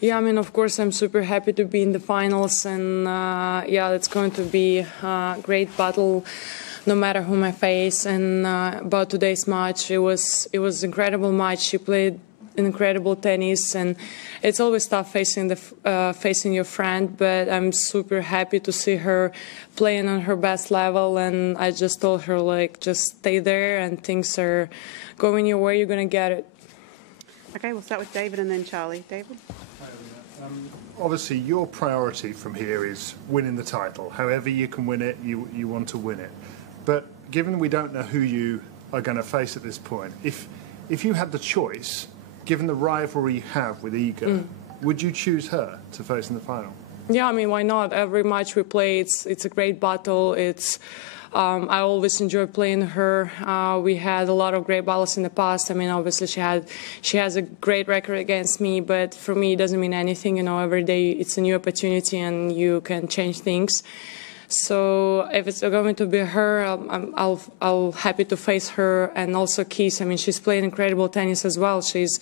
Yeah, I mean, of course, I'm super happy to be in the finals, and yeah, it's going to be a great battle, no matter whom I face. And about today's match, it was incredible match. She played incredible tennis, and it's always tough facing facing your friend. But I'm super happy to see her playing on her best level. And I just told her, like, just stay there, and things are going your way. You're gonna get it. Okay, we'll start with David and then Charlie. David. Obviously, your priority from here is winning the title. However you can win it, you want to win it. But given we don't know who you are going to face at this point, if you had the choice, given the rivalry you have with Iga, would you choose her to face in the final? Yeah, I mean, why not? Every match we play, it's a great battle. I always enjoy playing her. We had a lot of great battles in the past. I mean, obviously she has a great record against me, but for me it doesn't mean anything. You know, every day it's a new opportunity and you can change things. So if it's going to be her, I'll happy to face her, and also Keys. I mean, she's playing incredible tennis as well. She's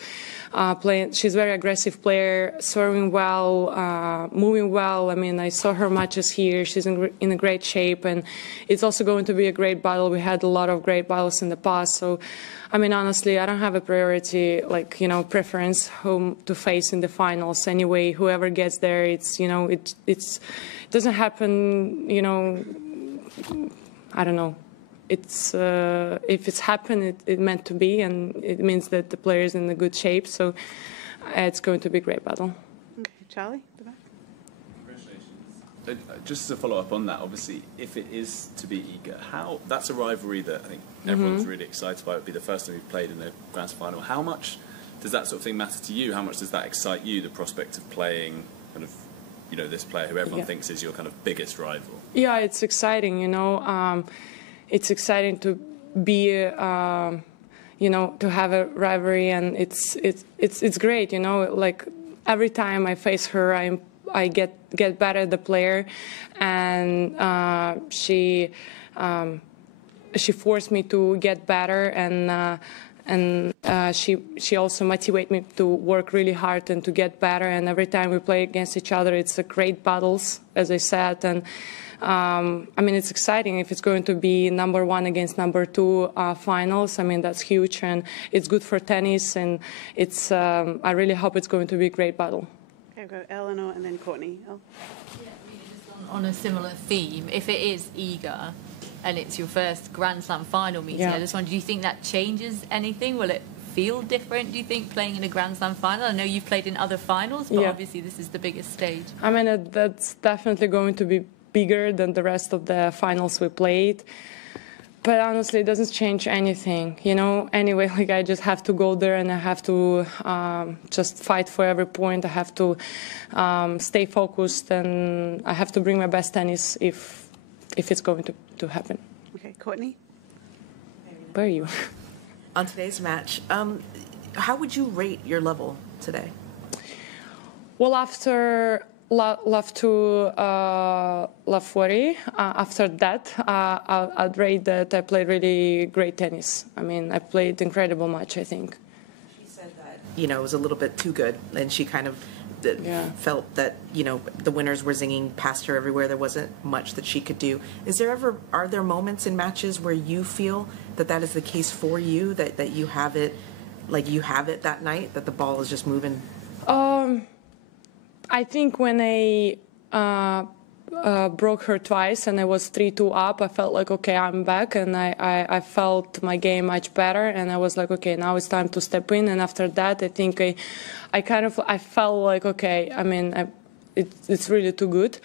she's a very aggressive player, serving well, moving well. I mean, I saw her matches here. She's in a great shape, and it's also going to be a great battle. We had a lot of great battles in the past. So, I mean, honestly, I don't have a priority, like, you know, preference whom to face in the finals. Anyway, whoever gets there, it's, you know, it doesn't happen, you know, I don't know. It's if it's happened, it meant to be, and it means that the player's in a good shape. So it's going to be a great battle. Okay, Charlie. Congratulations. Just to follow up on that, obviously, if it is to be Iga, that's a rivalry that I think everyone's really excited by. It would be the first time you've played in the Grand Slam final. How much does that sort of thing matter to you? How much does that excite you? The prospect of playing kind of, you know, this player who everyone thinks is your kind of biggest rival. Yeah, it's exciting. You know. It's exciting to be, you know, to have a rivalry, and it's great, you know. Like, every time I face her, I get better at the player, and she forced me to get better, and she also motivated me to work really hard and to get better. And every time we play against each other, it's a great battles, as I said, and. I mean, it's exciting if it's going to be #1 against #2 finals. I mean, that's huge, and it's good for tennis, and it's. I really hope it's going to be a great battle. Okay, we'll go Eleanor and then Courtney. Yeah, I mean, just on a similar theme, if it is Iga and it's your first Grand Slam final meeting, I just wonder, do you think that changes anything? Will it feel different, do you think, playing in a Grand Slam final? I know you've played in other finals, but obviously this is the biggest stage. I mean, that's definitely going to be bigger than the rest of the finals we played, but honestly it doesn't change anything, you know. Anyway, like, I just have to go there, and I have to just fight for every point. I have to stay focused, and I have to bring my best tennis if it's going to happen. Okay, Courtney, where are you? On today's match, how would you rate your level today? Well, after love to love 40. After that, I'd rate that I played really great tennis. I mean, I played incredible match, I think. She said that, you know, it was a little bit too good, and she kind of felt that, you know, the winners were zinging past her everywhere. There wasn't much that she could do. Are there moments in matches where you feel that that is the case for you, that you have it, like you have it that night, that the ball is just moving? I think when I broke her twice and I was 3-2 up, I felt like, okay, I'm back, and I felt my game much better, and I was like, okay, now it's time to step in. And after that, I think I felt like, okay, I mean, it's really too good.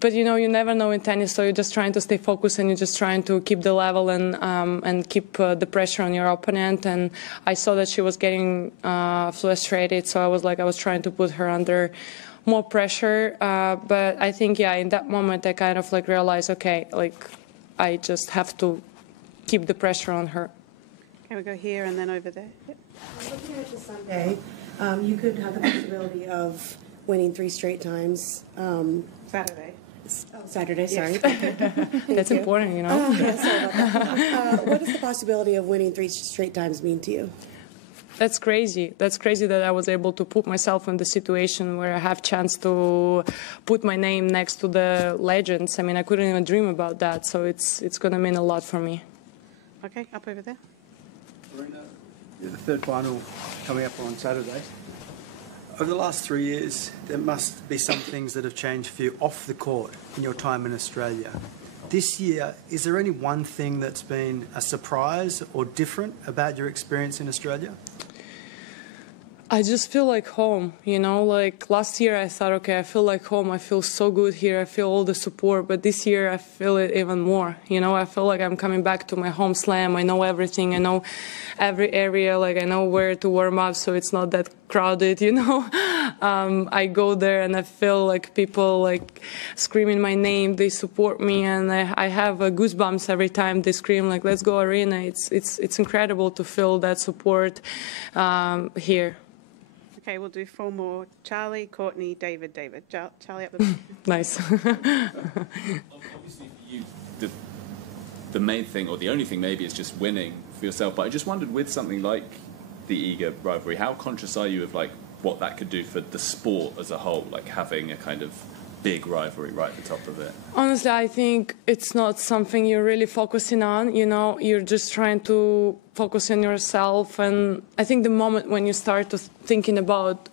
But, you know, you never know in tennis, so you're just trying to stay focused, and you're just trying to keep the level and keep the pressure on your opponent. And I saw that she was getting frustrated, so I was trying to put her under more pressure. But I think, in that moment, I kind of like realized, okay, like, I just have to keep the pressure on her. Okay, we'll go here and then over there. Yep. Looking at the Sunday, you could have the possibility of winning 3 straight times. Saturday. Saturday, sorry. Yes. That's important, you know. Sorry about that. What does the possibility of winning 3 straight times mean to you? that's crazy. That's crazy that I was able to put myself in the situation where I have chance to put my name next to the legends. I mean, I couldn't even dream about that. So it's going to mean a lot for me. Okay, up over there. Aryna, you're the third final coming up on Saturday. Over the last 3 years, there must be some things that have changed for you off the court in your time in Australia. This year, is there any one thing that's been a surprise or different about your experience in Australia? I just feel like home, you know, like last year I thought, okay, I feel like home, I feel so good here, I feel all the support, but this year I feel it even more, you know, I feel like I'm coming back to my home slam, I know everything, I know every area, like I know where to warm up so it's not that crowded, you know. I go there and I feel like people like screaming my name, they support me, and I have goosebumps every time they scream like, let's go Aryna. It's incredible to feel that support here. Okay, we'll do 4 more. Charlie, Courtney, David, David. Charlie up the back. Nice. Obviously, for you, the main thing, or the only thing maybe, is just winning for yourself. But I just wondered, with something like the Iga rivalry, how conscious are you of like what that could do for the sport as a whole, like having a kind of big rivalry right at the top of it? Honestly, I think it's not something you're really focusing on, you know, you're just trying to focus on yourself. And I think the moment when you start to thinking about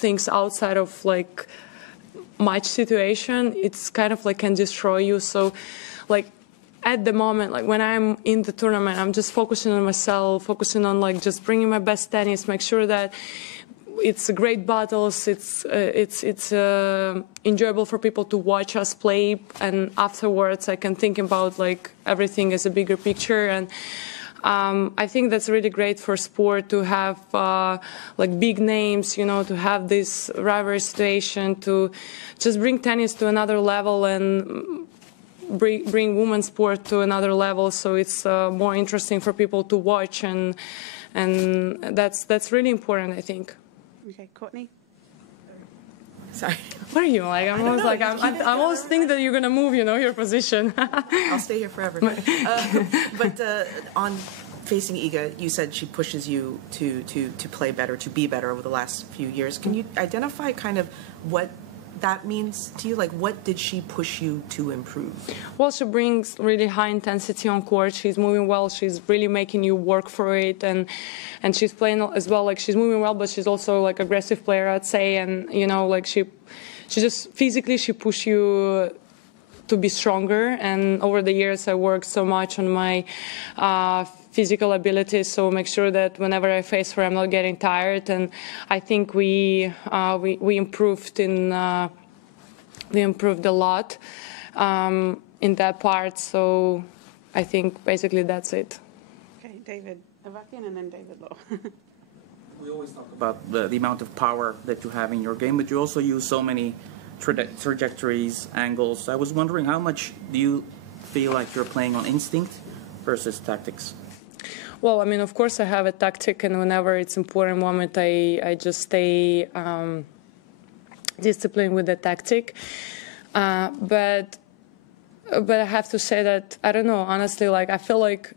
things outside of like match situation, it's kind of like can destroy you. So like at the moment, like when I'm in the tournament, I'm just focusing on myself, focusing on like just bringing my best tennis, make sure that it's great battles, it's enjoyable for people to watch us play, and afterwards I can think about like everything as a bigger picture. And I think that's really great for sport to have like big names, you know, to have this rivalry situation, to just bring tennis to another level and bring women's sport to another level, so it's more interesting for people to watch, and that's really important, I think. Okay, Courtney. Sorry. What are you like? I'm always like I always think that you're gonna move, you know, your position. I'll stay here forever. But on facing Iga, you said she pushes you to play better, to be better over the last few years. Can you identify kind of what that means to you? Like, what did she push you to improve? Well, she brings really high intensity on court. She's moving well. She's really making you work for it, and she's playing as well. Like, she's moving well, but she's also like aggressive player, I'd say. And you know, like she just physically she pushes you to be stronger. And over the years, I worked so much on my physical abilities, so make sure that whenever I face her, I'm not getting tired. And I think we improved we improved a lot in that part. So I think basically that's it. Okay, David Avakian and then David Law. We always talk about the amount of power that you have in your game, but you also use so many trajectories, angles. I was wondering, how much do you feel like you're playing on instinct versus tactics? Well, I mean, of course I have a tactic, and whenever it's important moment, I just stay disciplined with the tactic. But I have to say that, I don't know, honestly, like I feel like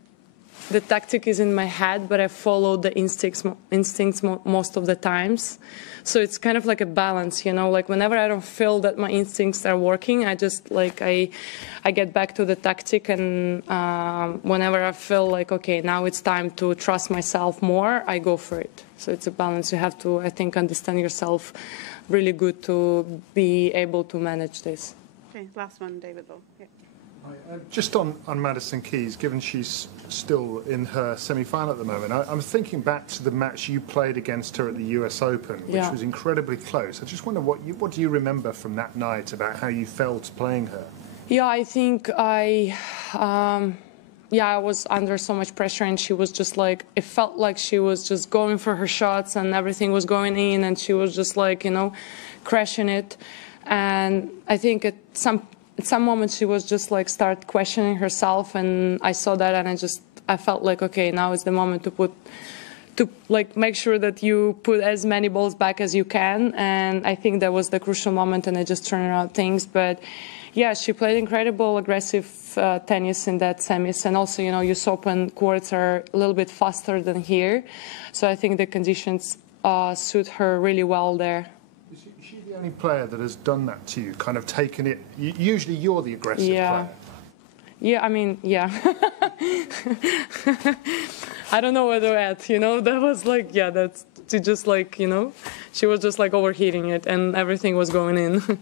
the tactic is in my head, but I follow the instincts most of the times. So it's kind of like a balance, you know, like whenever I don't feel that my instincts are working, I just like, I get back to the tactic, and whenever I feel like, okay, now it's time to trust myself more, I go for it. So it's a balance. You have to, I think, understand yourself really good to be able to manage this. Okay, last one, David Law. Yeah. Just on Madison Keys, given she's still in her semi-final at the moment, I'm thinking back to the match you played against her at the US Open, which was incredibly close. I just wonder what do you remember from that night about how you felt playing her? Yeah, I think I was under so much pressure, and she was just like, it felt like she was just going for her shots and everything was going in, and she was just like, you know, crashing it. And I think at some moments she was just like start questioning herself, and I saw that, and I felt like, okay, now is the moment to like make sure that you put as many balls back as you can, and I think that was the crucial moment, and I just turned around things. But yeah, she played incredible, aggressive tennis in that semis, and also, you know, US Open courts are a little bit faster than here, so I think the conditions suit her really well there. Is she the only player that has done that to you, kind of taken it? Usually you're the aggressive player. Yeah, I mean, yeah. I don't know where they're at, you know, that was like, yeah, that's just like, you know, she was just like overheating it and everything was going in.